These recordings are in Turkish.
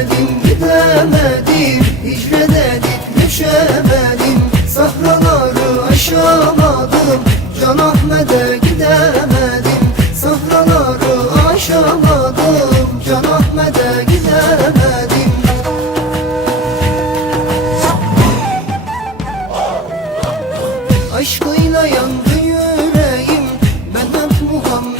Gidemedim, gidemedim Hicret edip düşemedim. Sahraları aşamadım Can Ahmet'e gidemedim. Sahraları aşamadım Can Ahmet'e gidemedim. Aşkıyla yandı yüreğim Ben hep Muhammed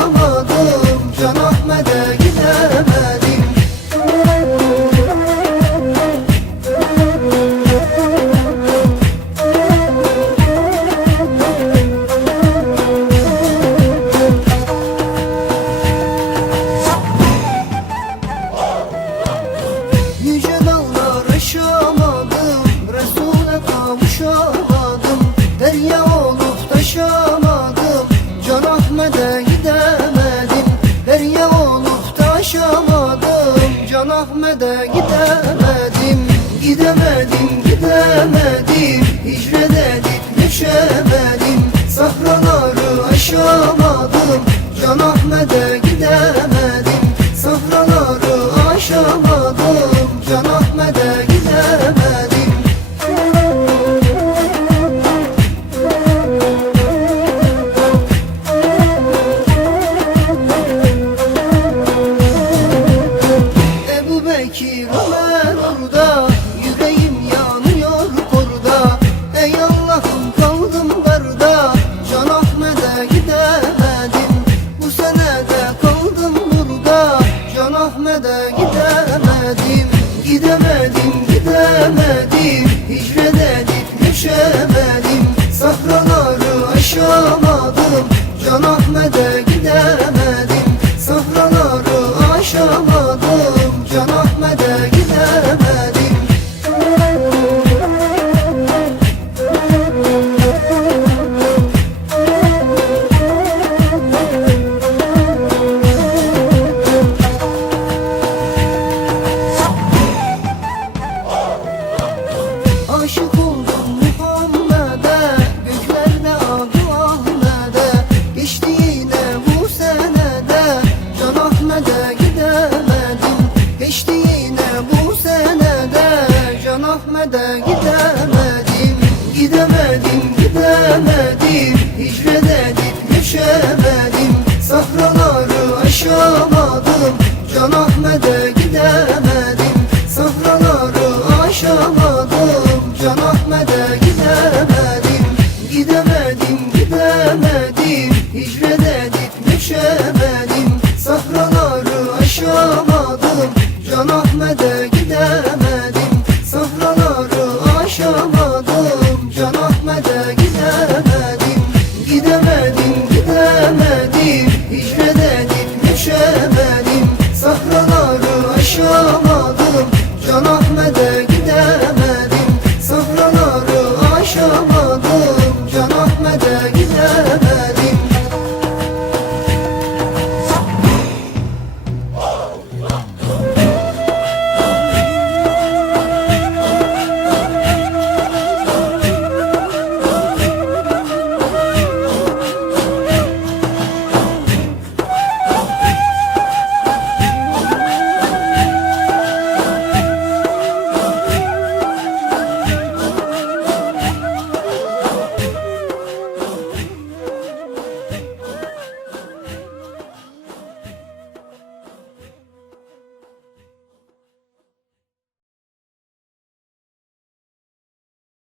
Varamadım Can Ahmet'e Can Ahmet'e gidemedim Gidemedim, gidemedim. Hicret edip göçemedim you know rahmede gidemedim Gidemedim, gidemedim. Hicret edip düşemedim. Sahraları aşamadım Can Ahmet'e gidemedim. Sahraları aşamadım Can Ahmet'e gidemedim. Gidemedim, gidemedim. Hicret edip düşemedim.